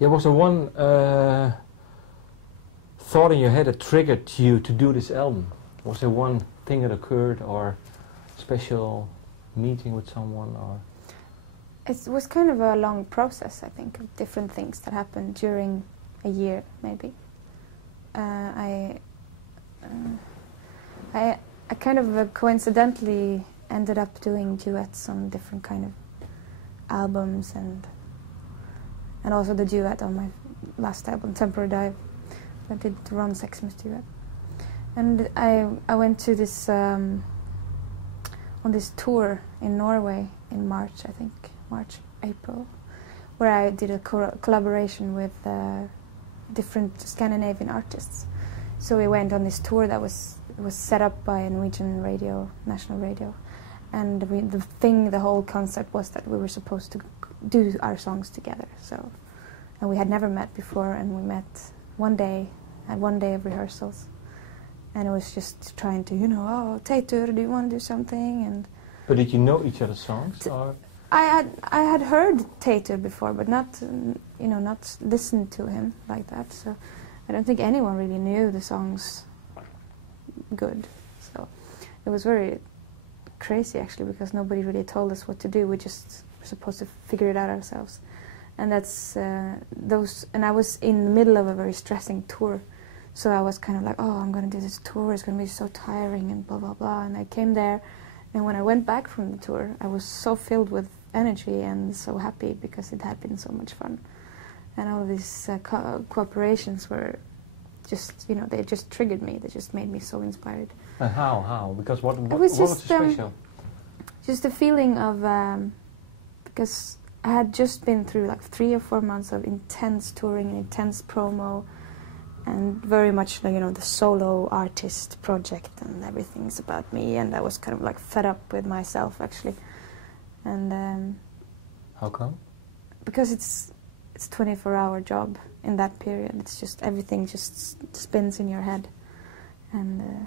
Yeah, was there one thought in your head that triggered you to do this album? Was there one thing that occurred, or special meeting with someone, or? It was kind of a long process, I think, of different things that happened during a year, maybe. I kind of coincidentally ended up doing duets on different kind of albums, and also the duet on my last album, Temporary Dive. I did the Ron Sexsmith duet. And I went to this, on this tour in Norway in March, I think, April, where I did a collaboration with different Scandinavian artists. So we went on this tour that was set up by a Norwegian radio, national radio, and the whole concept was that we were supposed to do our songs together. So, and we had never met before, and we met one day, had one day of rehearsals, and it was just trying to, oh, Teitur, do you want to do something? And but did you know each other's songs, or? I had heard Teitur before, but not not listened to him like that. So I don't think anyone really knew the songs good. So it was very crazy actually, because nobody really told us what to do. We just were supposed to figure it out ourselves. And that's and I was in the middle of a very stressing tour, so I was kind of like, oh, I'm going to do this tour. It's going to be so tiring and blah blah blah. And I came there, and when I went back from the tour, I was so filled with energy and so happy because it had been so much fun, and all of these cooperations were just, they just triggered me. They just made me so inspired. And how? Because what was so special? Just the feeling of because I had just been through like 3 or 4 months of intense touring and intense promo, and very much like the solo artist project, and everything's about me, and I was kind of like fed up with myself actually. And how come? Because it's 24-hour job in that period. It's just everything just spins in your head, and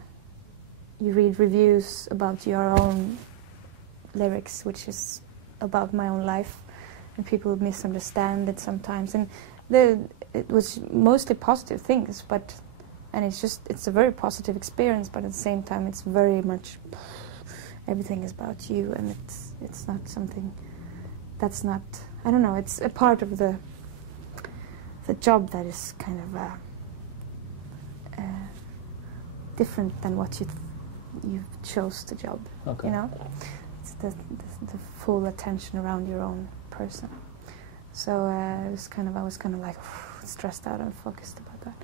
you read reviews about your own lyrics, which is about my own life, and people misunderstand it sometimes. And it was mostly positive things, and it's a very positive experience, but at the same time it's very much everything is about you, and it's not something that's not, I don't know, it's a part of the job that is kind of different than what you chose the job. Okay. It's the full attention around your own person. So I was kind of like stressed out and focused about that.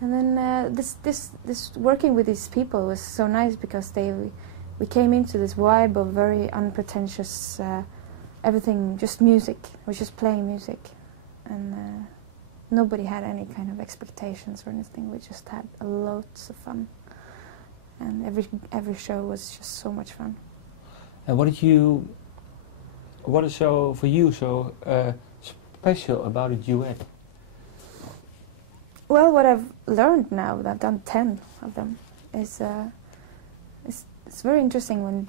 And then this working with these people was so nice, because we came into this vibe of very unpretentious, everything just music. We were just playing music, and nobody had any kind of expectations or anything. We just had lots of fun, and every show was just so much fun. And what is so for you so special about a duet? Well, what I've learned now, that I've done 10 of them, is it's very interesting when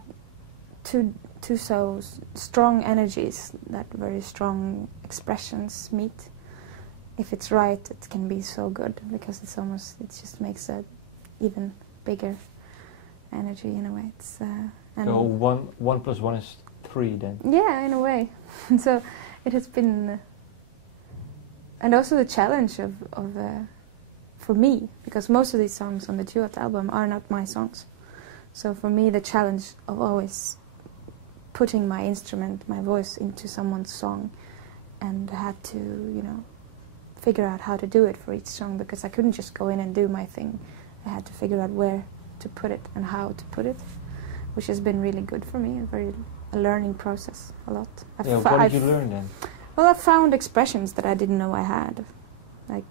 two so strong energies, that very strong expressions meet. If it's right, it can be so good, because it just makes a even bigger energy in a way. It's so one plus one is 3 then? Yeah, in a way. So it has been, and also the challenge of for me, because most of these songs on the duet album are not my songs. So for me, the challenge of always putting my instrument, my voice, into someone's song, and had to, figure out how to do it for each song, because I couldn't just go in and do my thing. I had to figure out where to put it and how to put it, which has been really good for me, a learning process, a lot. What did you learn then? Well, I found expressions that I didn't know I had. Like,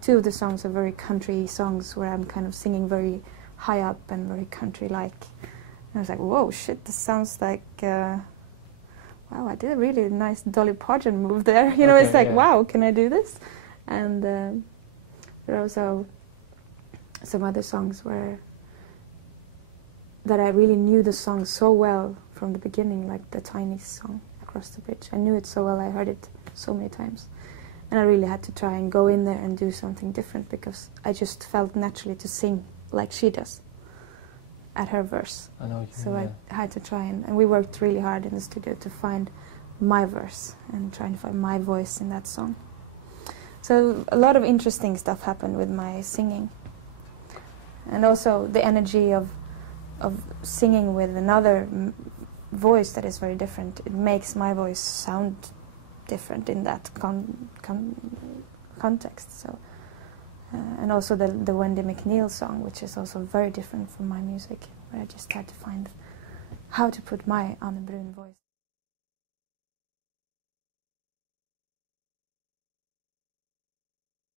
2 of the songs are very country songs, where I'm kind of singing very high up and very country-like. And I was like, whoa, shit, this sounds like, wow, I did a really nice Dolly Parton move there. Okay, it's like, yeah. Wow, can I do this? And there are also some other songs that I really knew the song so well from the beginning, like the Tiny song, Across the Bridge. I knew it so well, I heard it so many times. And I really had to try and go in there and do something different, because I just felt naturally to sing like she does at her verse. I know what you So mean, I had to try, and we worked really hard in the studio to find my verse and trying to find my voice in that song. So a lot of interesting stuff happened with my singing. And also the energy of singing with another voice that is very different. It makes my voice sound different in that context. So, and also the Wendy McNeil song, which is also very different from my music, where I just had to find how to put my Ane Brun voice.